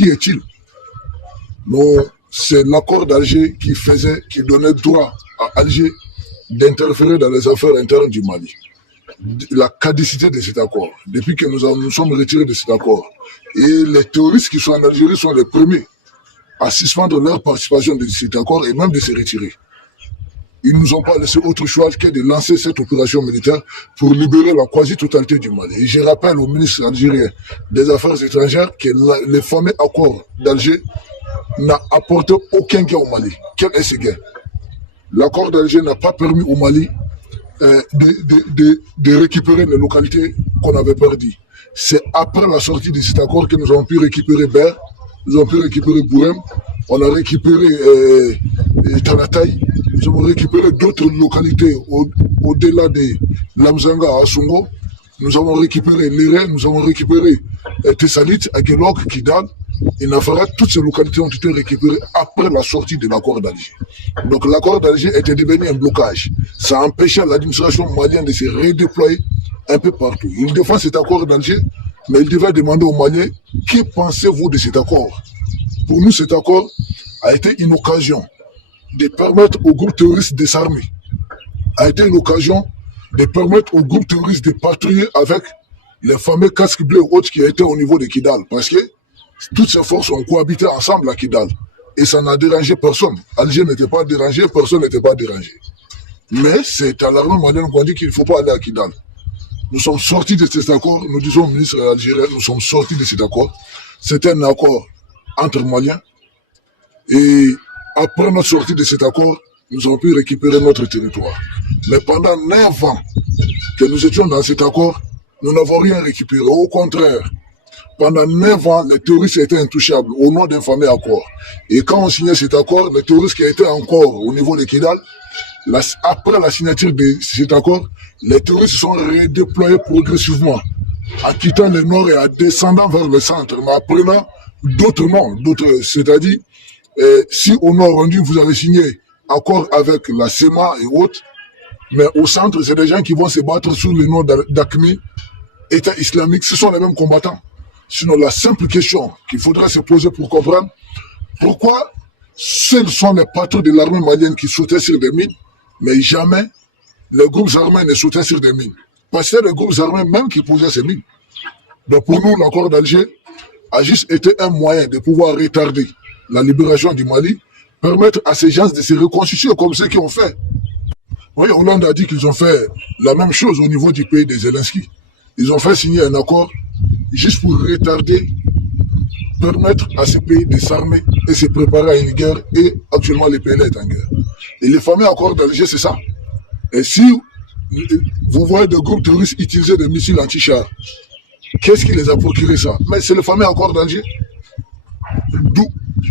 Qui est-il? Non, c'est l'accord d'Alger qui donnait droit à Alger d'interférer dans les affaires internes du Mali. La caducité de cet accord, depuis que nous sommes retirés de cet accord. Et les terroristes qui sont en Algérie sont les premiers à suspendre leur participation de cet accord et même de se retirer. Ils ne nous ont pas laissé autre choix que de lancer cette opération militaire pour libérer la quasi-totalité du Mali. Et je rappelle au ministre algérien des Affaires étrangères que le fameux accord d'Alger n'a apporté aucun gain au Mali. Quel est ce gain? L'accord d'Alger n'a pas permis au Mali de récupérer les localités qu'on avait perdues. C'est après la sortie de cet accord que nous avons pu récupérer Ber, nous avons pu récupérer Bourem, on a récupéré Tanataï, nous avons récupéré d'autres localités au-delà de Lamzanga à Songo, nous avons récupéré Léré, nous avons récupéré Tessalit, Aguelok, Kidal, et Nafarat. Toutes ces localités ont été récupérées après la sortie de l'accord d'Alger. Donc l'accord d'Alger était devenu un blocage. Ça empêchait l'administration malienne de se redéployer un peu partout. Il défend cet accord d'Alger, mais il devait demander aux Maliens, que pensez-vous de cet accord? Pour nous, cet accord a été une occasion de permettre aux groupes terroristes de s'armer, a été une occasion de permettre aux groupes terroristes de patrouiller avec les fameux casques bleus autres qui étaient au niveau de Kidal, parce que toutes ces forces ont cohabité ensemble à Kidal, et ça n'a dérangé personne. Alger n'était pas dérangé, personne n'était pas dérangé. Mais c'est à l'armée malienne qu'on dit qu'il ne faut pas aller à Kidal. Nous sommes sortis de cet accord, nous disons au ministre algérien, nous sommes sortis de cet accord. C'était un accord entre Maliens, et après notre sortie de cet accord, nous avons pu récupérer notre territoire. Mais pendant 9 ans que nous étions dans cet accord, nous n'avons rien récupéré. Au contraire, pendant 9 ans, les terroristes étaient intouchables au nom d'un fameux accord. Et quand on signait cet accord, les terroristes qui étaient encore au niveau de Kidal, après la signature de cet accord, les terroristes sont redéployés progressivement, en quittant le nord et en descendant vers le centre, mais en prenant d'autres noms, c'est-à-dire, si au nord on dit vous avez signé accord avec la SEMA et autres, mais au centre, c'est des gens qui vont se battre sous le nom d'AQMI, État islamique, ce sont les mêmes combattants. Sinon, la simple question qu'il faudrait se poser pour comprendre, pourquoi seuls sont les patrons de l'armée malienne qui sautaient sur des mines, mais jamais les groupes armés ne sautaient sur des mines. Parce que c'est les groupes armés même qui posaient ces mines. Donc pour nous, l'accord d'Alger a juste été un moyen de pouvoir retarder la libération du Mali, permettre à ces gens de se reconstituer comme ceux qui ont fait. Oui, Hollande a dit qu'ils ont fait la même chose au niveau du pays des Zelensky. Ils ont fait signer un accord juste pour retarder, permettre à ces pays de s'armer et se préparer à une guerre, et actuellement le pays est en guerre. Et le fameux accord d'Alger, c'est ça. Et si vous voyez des groupes terroristes utiliser des missiles anti-chars, qu'est-ce qui les a procuré ça? Mais c'est le fameux accord d'Alger.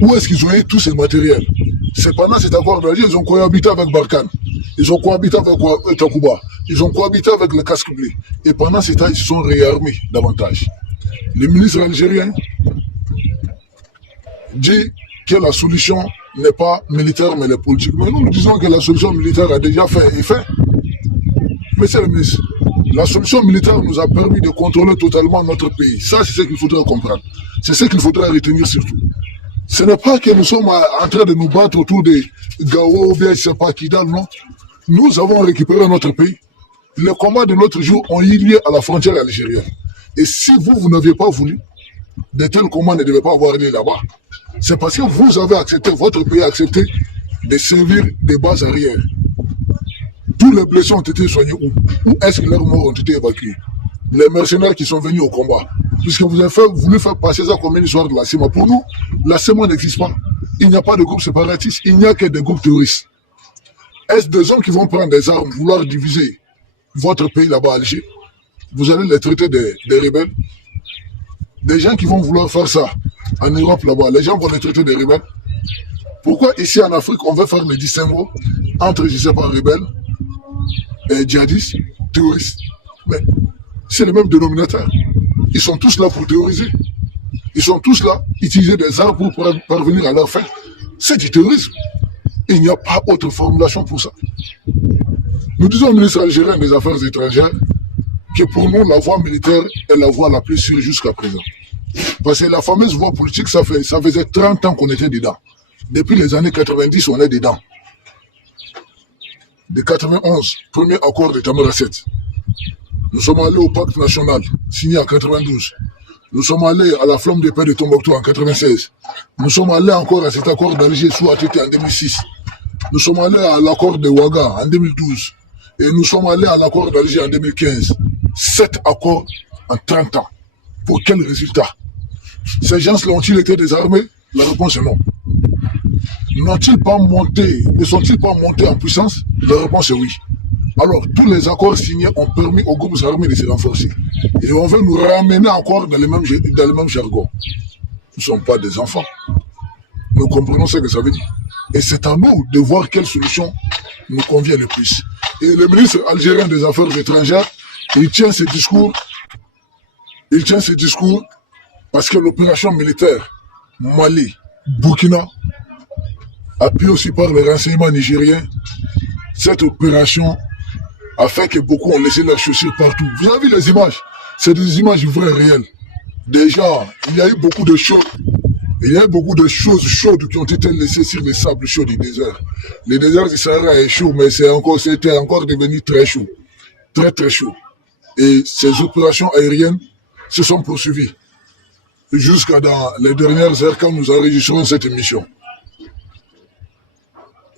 Où est-ce qu'ils ont eu tous ces matériels? C'est pendant cet accord d'Alger, ils ont cohabité avec Barkhane, ils ont cohabité avec Takuba, ils ont cohabité avec le casque bleu. Et pendant ce temps, ils se sont réarmés davantage. Le ministre algérien dit que la solution n'est pas militaire mais politique. Mais nous disons que la solution militaire a déjà fait effet. Monsieur le ministre, la solution militaire nous a permis de contrôler totalement notre pays. Ça, c'est ce qu'il faudrait comprendre. C'est ce qu'il faudrait retenir surtout. Ce n'est pas que nous sommes en train de nous battre autour de Gao ou bien je ne sais pas Kidal, non. Nous avons récupéré notre pays. Les combats de l'autre jour ont eu lieu à la frontière algérienne. Et si vous n'aviez pas voulu, de tels combats ne devaient pas avoir lieu là-bas. C'est parce que vous avez accepté, votre pays a accepté de servir des bases arrières. Tous les blessés ont été soignés où? Où est-ce que leurs morts ont été évacués? Les mercenaires qui sont venus au combat. Puisque vous avez voulu faire passer ça comme une histoire de la CEMA. Pour nous, la CEMA n'existe pas. Il n'y a pas de groupe séparatiste, il n'y a que des groupes terroristes. Est-ce des hommes qui vont prendre des armes, vouloir diviser votre pays là-bas à Alger? Vous allez les traiter des rebelles? Des gens qui vont vouloir faire ça en Europe là-bas, les gens vont les traiter des rebelles? Pourquoi ici en Afrique, on veut faire le distinguo entre, je ne sais pas, rebelles et djihadistes, terroristes? Mais c'est le même dénominateur. Ils sont tous là pour terroriser. Ils sont tous là, utiliser des armes pour parvenir à leur fin. C'est du terrorisme. Il n'y a pas autre formulation pour ça. Nous disons au ministre algérien des Affaires étrangères que pour nous, la voie militaire est la voie la plus sûre jusqu'à présent. Parce que la fameuse voie politique, ça faisait 30 ans qu'on était dedans. Depuis les années 90, on est dedans. De 91, premier accord de Tamara 7. Nous sommes allés au pacte national, signé en 92. Nous sommes allés à la flamme des paix de Tombouctou en 96. Nous sommes allés encore à cet accord d'Alger sous ATT en 2006. Nous sommes allés à l'accord de Ouaga en 2012. Et nous sommes allés à l'accord d'Alger en 2015. 7 accords en 30 ans. Pour quel résultat? Ces gens-là ont-ils été désarmés? La réponse est non. N'ont-ils pas monté, ne sont-ils pas montés en puissance? La réponse est oui. Alors, tous les accords signés ont permis aux groupes armés de se renforcer. Et on veut nous ramener encore dans le même jargon. Nous ne sommes pas des enfants. Nous comprenons ce que ça veut dire. Et c'est à nous de voir quelle solution nous convient le plus. Et le ministre algérien des Affaires étrangères, il tient ce discours parce que l'opération militaire Mali, Burkina, appuyée aussi par les renseignements nigériens, cette opération a fait que beaucoup ont laissé leurs chaussures partout. Vous avez vu les images? C'est des images vraies, réelles. Déjà, il y a eu beaucoup de choses. Il y a eu beaucoup de choses chaudes qui ont été laissées sur les sables chauds du désert. Le désert du Sahara est chaud, mais c'était encore devenu très chaud. Très, très chaud. Et ces opérations aériennes se sont poursuivies jusqu'à dans les dernières heures quand nous enregistrons cette émission.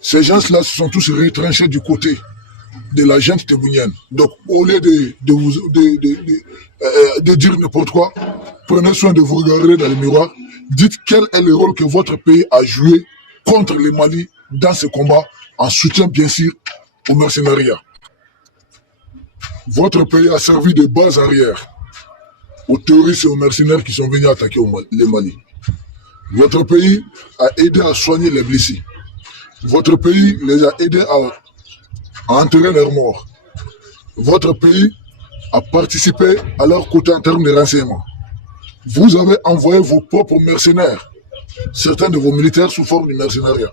Ces gens-là se sont tous retranchés du côté de la junte tébouinienne. Donc, au lieu de dire n'importe quoi, prenez soin de vous regarder dans le miroir. Dites quel est le rôle que votre pays a joué contre le Mali dans ce combat, en soutien bien sûr au mercenariat. Votre pays a servi de base arrière aux terroristes et aux mercenaires qui sont venus attaquer le Mali. Votre pays a aidé à soigner les blessés. Votre pays les a aidés à enterrer leurs morts. Votre pays a participé à leur côté en termes de renseignement. Vous avez envoyé vos propres mercenaires, certains de vos militaires sous forme de mercenariat.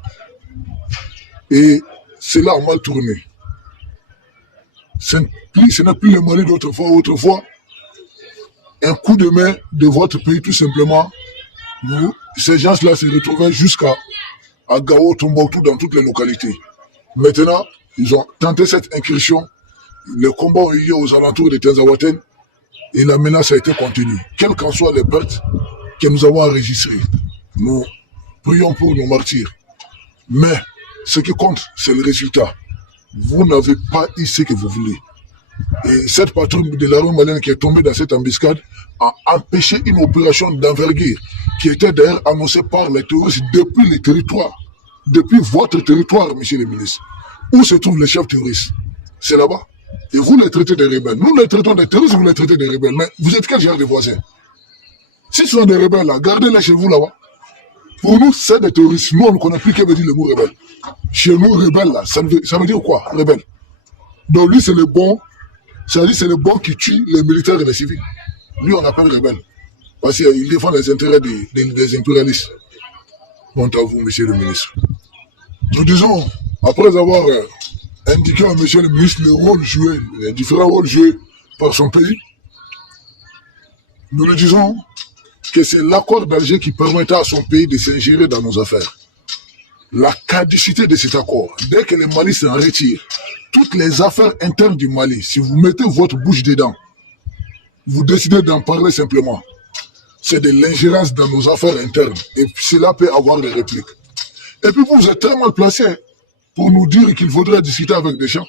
Et cela a mal tourné. Ce n'est plus le Mali d'autrefois. Autrefois, un coup de main de votre pays, tout simplement, ces gens-là se retrouvaient jusqu'à Gao, Tombouctou, dans toutes les localités. Maintenant, ils ont tenté cette incursion. Le combat a eu lieu aux alentours de Tenzawaten et la menace a été contenue. Quelles qu'en soient les pertes que nous avons enregistrées, nous prions pour nos martyrs. Mais ce qui compte, c'est le résultat. Vous n'avez pas eu ce que vous voulez. Et cette patrouille de l'armée malienne qui est tombée dans cette embuscade a empêché une opération d'envergure qui était d'ailleurs annoncée par les terroristes depuis le territoire, depuis votre territoire, monsieur le ministre. Où se trouvent les chefs terroristes? C'est là-bas. Et vous les traitez de rebelles. Nous les traitons des terroristes, vous les traitez de rebelles. Mais vous êtes quel genre de voisins? Si ce sont des rebelles là, gardez-les chez vous là-bas. Pour nous, c'est des terroristes. Nous, on ne connaît plus que veut dire le mot rebelle. Chez nous, rebelle là, ça veut dire quoi? Rebelle. Donc lui, c'est le bon. C'est-à-dire c'est le bon qui tue les militaires et les civils. Lui, on appelle rebelle. Parce qu'il défend les intérêts des impérialistes. Quant à vous, monsieur le ministre. Nous disons, après avoir indiqué à monsieur le ministre le rôle joué, les différents rôles joués par son pays, nous lui disons que c'est l'accord d'Alger qui permettra à son pays de s'ingérer dans nos affaires. La caducité de cet accord, dès que le Mali s'en retire, toutes les affaires internes du Mali, si vous mettez votre bouche dedans, vous décidez d'en parler simplement, c'est de l'ingérence dans nos affaires internes. Et cela peut avoir des répliques. Et puis vous êtes très mal placé pour nous dire qu'il faudrait discuter avec des gens.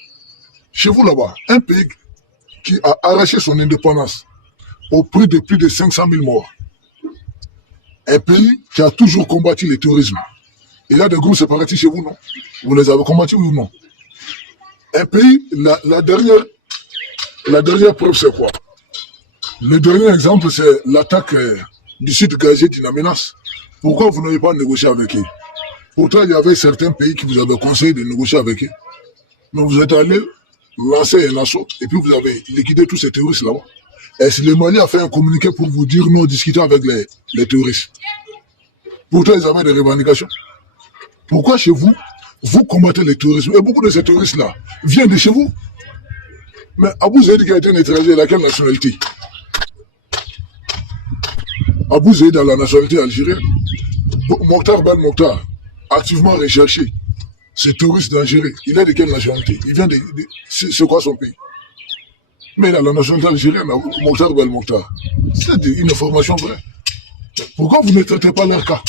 Chez vous là-bas, un pays qui a arraché son indépendance au prix de plus de 500 000 morts. Un pays qui a toujours combattu le terrorisme. Il y a des groupes séparatistes chez vous, non? Vous les avez combattus ou non? Un pays, la dernière preuve, c'est quoi? Le dernier exemple, c'est l'attaque du site gazier d'Inamenas. Pourquoi vous n'avez pas négocié avec eux? Pourtant, il y avait certains pays qui vous avaient conseillé de négocier avec eux. Mais vous êtes allé lancer un assaut et puis vous avez liquidé tous ces terroristes là-bas. Est-ce que le Mali a fait un communiqué pour vous dire non, discuter avec les terroristes? Pourtant, ils avaient des revendications. Pourquoi chez vous, vous combattez le terrorisme? Et beaucoup de ces terroristes-là viennent de chez vous. Mais Abou Zaïd qui a été un étranger, il a quelle nationalité? Abou Zeid a la nationalité algérienne. Mokhtar Ben Mokhtar, activement recherché. C'est touriste d'Algérie. Il est de quelle nationalité? Il vient c'est quoi son pays? Mais il a la nationalité algérienne, Mokhtar Ben Mokhtar. C'est une information vraie. Pourquoi vous ne traitez pas leur cas?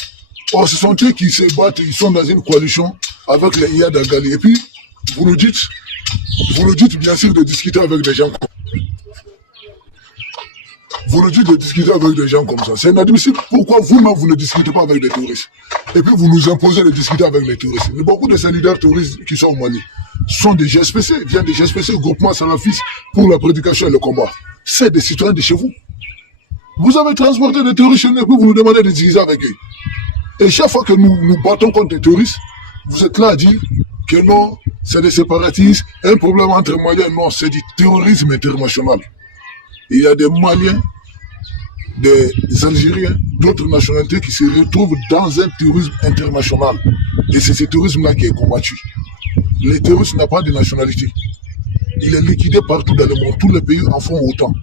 Or, ce sont eux qui se battent, ils sont dans une coalition avec les IA d'Agali. Et puis, vous nous dites bien sûr de discuter avec des gens. Vous nous dites de discuter avec des gens comme ça. C'est inadmissible. Pourquoi vous-même, vous ne discutez pas avec des touristes? Et puis, vous nous imposez de discuter avec les touristes. Mais beaucoup de ces leaders touristes qui sont au Mali sont des GSPC, viennent des GSPC, groupement salafiste pour la prédication et le combat. C'est des citoyens de chez vous. Vous avez transporté des touristes chez nous et puis vous nous demandez de discuter avec eux. Et chaque fois que nous nous battons contre les touristes, vous êtes là à dire que non, c'est des séparatistes, un problème entre Maliens. Non, c'est du terrorisme international. Il y a des Maliens, des Algériens, d'autres nationalités qui se retrouvent dans un terrorisme international. Et c'est ce terrorisme-là qui est combattu. Le terrorisme n'a pas de nationalité. Il est liquidé partout dans le monde. Tous les pays en font autant.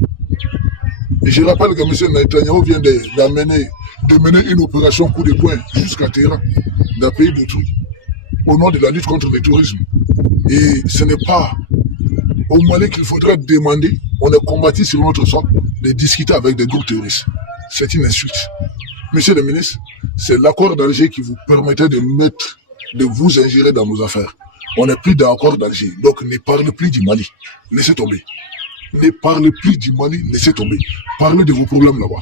Et je rappelle que M. Netanyahu vient de mener une opération coup de poing jusqu'à Téhéran, d'un pays d'autrui, au nom de la lutte contre le terrorisme. Et ce n'est pas au Mali qu'il faudrait demander, on est combattu sur notre sol, de discuter avec des groupes terroristes. C'est une insulte. Monsieur le ministre, c'est l'accord d'Alger qui vous permettait de vous ingérer dans nos affaires. On n'est plus dans l'accord d'Alger, donc ne parlez plus du Mali. Laissez tomber. Ne parlez plus du Mali, laissez tomber. Parlez de vos problèmes là-bas.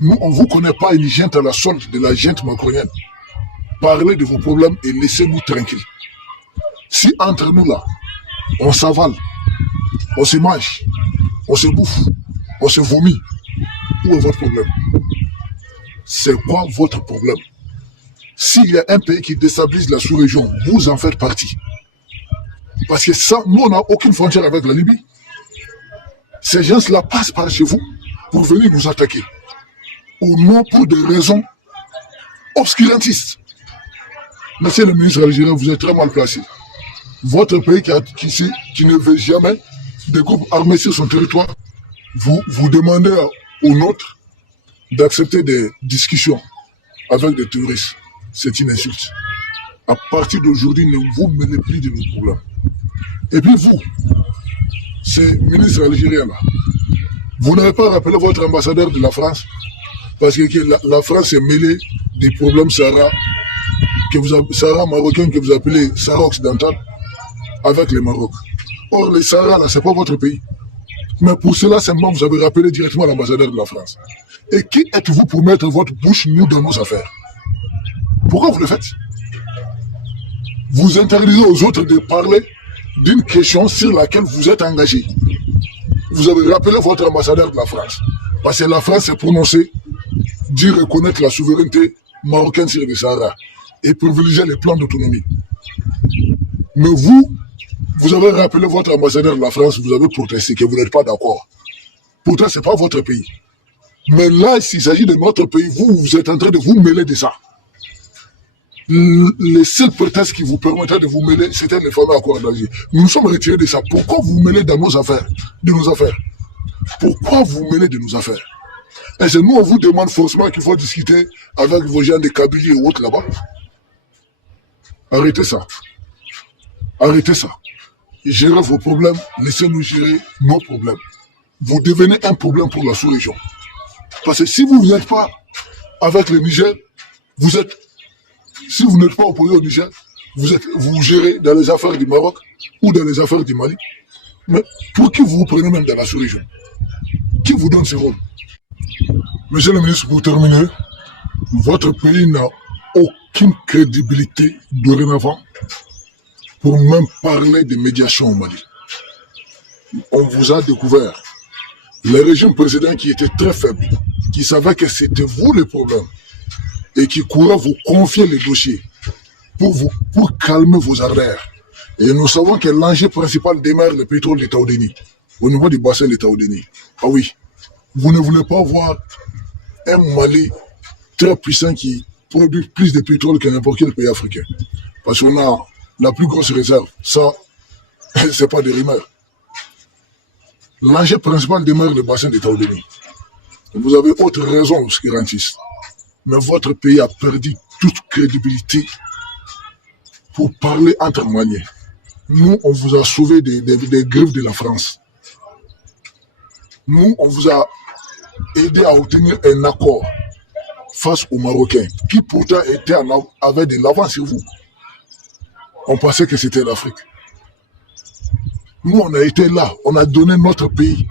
Nous, on ne vous connaît pas une gente à la solde de la gente macronienne. Parlez de vos problèmes et laissez-nous tranquilles. Si entre nous là, on s'avale, on se mange, on se bouffe, on se vomit, où est votre problème? C'est quoi votre problème? S'il y a un pays qui déstabilise la sous-région, vous en faites partie. Parce que ça, nous, on n'a aucune frontière avec la Libye. Ces gens-là passent par chez vous pour venir nous attaquer. Ou non pour des raisons obscurantistes. Monsieur le ministre algérien, vous êtes très mal placé. Votre pays qui ne veut jamais des groupes armés sur son territoire, vous demandez aux nôtres d'accepter des discussions avec des terroristes. C'est une insulte. À partir d'aujourd'hui, ne vous mêlez plus de nos problèmes. Et puis vous, ces ministres algériens là, vous n'avez pas rappelé votre ambassadeur de la France, parce que la France est mêlée des problèmes Sahara marocains que vous appelez Sahara occidental, avec le Maroc. Or, le Sahara, là, c'est pas votre pays. Mais pour cela, simplement, vous avez rappelé directement l'ambassadeur de la France. Et qui êtes-vous pour mettre votre bouche, nous, dans nos affaires? Pourquoi vous le faites? Vous interdisez aux autres de parler d'une question sur laquelle vous êtes engagé. Vous avez rappelé votre ambassadeur de la France. Parce que la France s'est prononcée, dit reconnaître la souveraineté marocaine sur le Sahara et privilégier les plans d'autonomie. Mais vous avez rappelé votre ambassadeur de la France, vous avez protesté, que vous n'êtes pas d'accord. Pourtant, ce n'est pas votre pays. Mais là, s'il s'agit de notre pays, vous êtes en train de vous mêler de ça. Les seuls prétextes qui vous permettaient de vous mêler, c'était le fameux accord d'Alger. Nous nous sommes retirés de ça. Pourquoi vous mêlez dans nos affaires, de nos affaires? Pourquoi vous mêlez de nos affaires? Et c'est nous, on vous demande forcément qu'il faut discuter avec vos gens de Kabylie et autres là-bas. Arrêtez ça. Arrêtez ça. Gérez vos problèmes, laissez-nous gérer nos problèmes. Vous devenez un problème pour la sous-région. Parce que si vous n'êtes pas avec le Niger, si vous n'êtes pas opposé au Niger, vous gérez dans les affaires du Maroc ou dans les affaires du Mali. Mais pour qui vous vous prenez même dans la sous-région? Qui vous donne ce rôle? Monsieur le ministre, pour terminer, votre pays n'a aucune crédibilité dorénavant pour même parler de médiation au Mali. On vous a découvert. Le régime précédent qui était très faible, qui savait que c'était vous le problème et qui courait vous confier les dossiers pour calmer vos ardeurs. Et nous savons que l'enjeu principal demeure le pétrole de Taoudéni, au niveau du bassin de Taoudéni. Ah oui, vous ne voulez pas voir un Mali très puissant qui produit plus de pétrole que n'importe quel pays africain. Parce qu'on a la plus grosse réserve. Ça, c'est pas des rumeurs. L'enjeu principal demeure le bassin de Taoudéni. Vous avez autre raison, obscurantistes. Mais votre pays a perdu toute crédibilité pour parler entre Maliens. Nous, on vous a sauvé des griffes de la France. Nous, on vous a aidé à obtenir un accord face aux Marocains, qui pourtant avaient de l'avance sur vous. On pensait que c'était l'Afrique. Nous, on a été là, on a donné notre pays,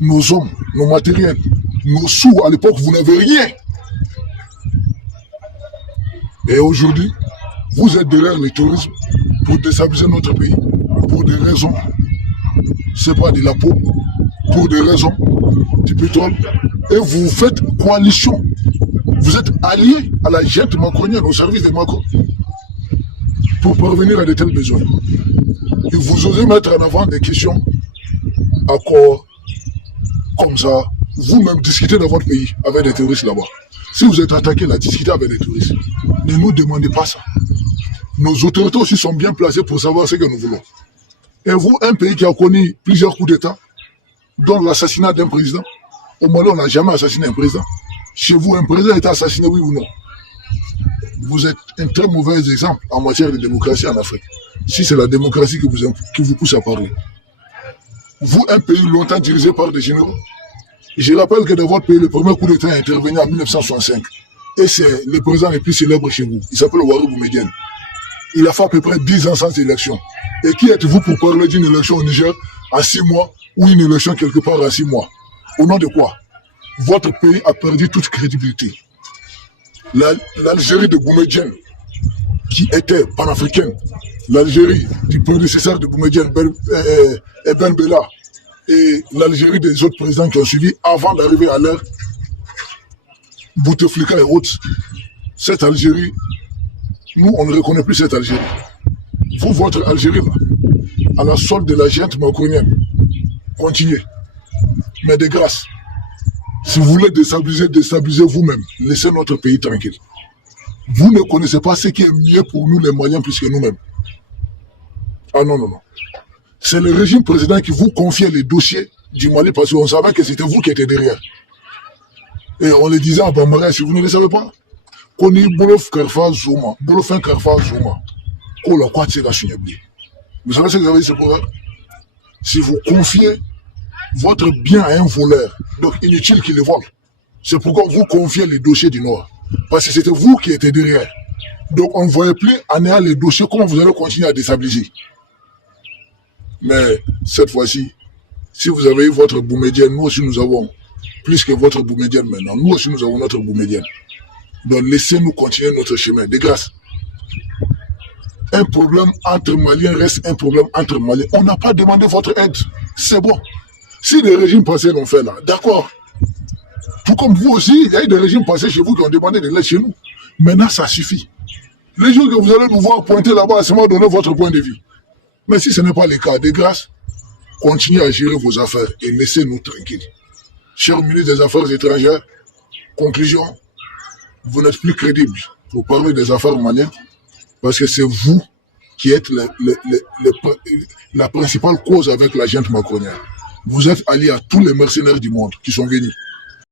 nos hommes, nos matériels, nos sous. À l'époque, vous n'avez rien. Et aujourd'hui, vous êtes derrière le tourisme pour déstabiliser notre pays, pour des raisons, c'est pas de la peau, pour des raisons du pétrole. Et vous faites coalition. Vous êtes alliés à la junte macronienne, au service des Macron, pour parvenir à de tels besoins. Et vous osez mettre en avant des questions, accords, comme ça, vous-même discuter dans votre pays avec des touristes là-bas. Si vous êtes attaqué là, discutez avec les touristes. Ne nous demandez pas ça. Nos autorités aussi sont bien placées pour savoir ce que nous voulons. Et vous, un pays qui a connu plusieurs coups d'État, dont l'assassinat d'un président, au Mali, on n'a jamais assassiné un président. Chez vous, un président est assassiné, oui ou non? Vous êtes un très mauvais exemple en matière de démocratie en Afrique. Si c'est la démocratie qui vous pousse à parler. Vous, un pays longtemps dirigé par des généraux, je rappelle que dans votre pays, le premier coup d'État est intervenu en 1965. Et c'est le président le plus célèbre chez vous. Il s'appelle Ouari Boumedienne. Il a fait à peu près 10 ans sans élection. Et qui êtes-vous pour parler d'une élection au Niger à 6 mois ou une élection quelque part à 6 mois? Au nom de quoi? Votre pays a perdu toute crédibilité. L'Algérie de Boumedienne, qui était panafricaine, l'Algérie du prédécesseur de Boumedienne, Ben Bella, et l'Algérie des autres présidents qui ont suivi avant d'arriver à l'ère Bouteflika et autres, cette Algérie, nous, on ne reconnaît plus cette Algérie. Vous, votre Algérie, là, à la solde de la junte macronienne, continuez. Mais de grâce, si vous voulez déstabiliser vous-même, laissez notre pays tranquille. Vous ne connaissez pas ce qui est mieux pour nous, les Maliens, plus que nous-mêmes. Ah non, non, non. C'est le régime président qui vous confiait les dossiers du Mali parce qu'on savait que c'était vous qui étiez derrière. Et on le disait à Bambara, si vous ne le savez pas, qu'on y bolof karfa zoma, bolofin karfa zoma, qu'on la croit c'est la chignabli. Vous savez ce que ça veut dire, ce pouvoir? Si vous confiez votre bien à un voleur, donc inutile qu'il le vole, c'est pourquoi vous confiez les dossiers du Nord. Parce que c'était vous qui étiez derrière. Donc on ne voyait plus en ayant les dossiers comment vous allez continuer à déstabiliser. Mais cette fois-ci, si vous avez eu votre Boumedienne, nous aussi nous avons plus que votre Boumedienne maintenant. Nous aussi nous avons notre Boumedienne. Donc laissez-nous continuer notre chemin. De grâce. Un problème entre Maliens reste un problème entre Maliens. On n'a pas demandé votre aide. C'est bon. Si les régimes passés l'ont fait là, d'accord. Tout comme vous aussi, il y a eu des régimes passés chez vous qui ont demandé de l'aide chez nous. Maintenant, ça suffit. Les jours que vous allez nous voir pointer là-bas, c'est moi donner votre point de vue. Mais si ce n'est pas le cas, de grâce, continuez à gérer vos affaires et laissez-nous tranquilles. Cher ministre des Affaires étrangères, conclusion, vous n'êtes plus crédible pour parler des affaires maliennes parce que c'est vous qui êtes la principale cause avec la junte macronienne. Vous êtes allié à tous les mercenaires du monde qui sont venus.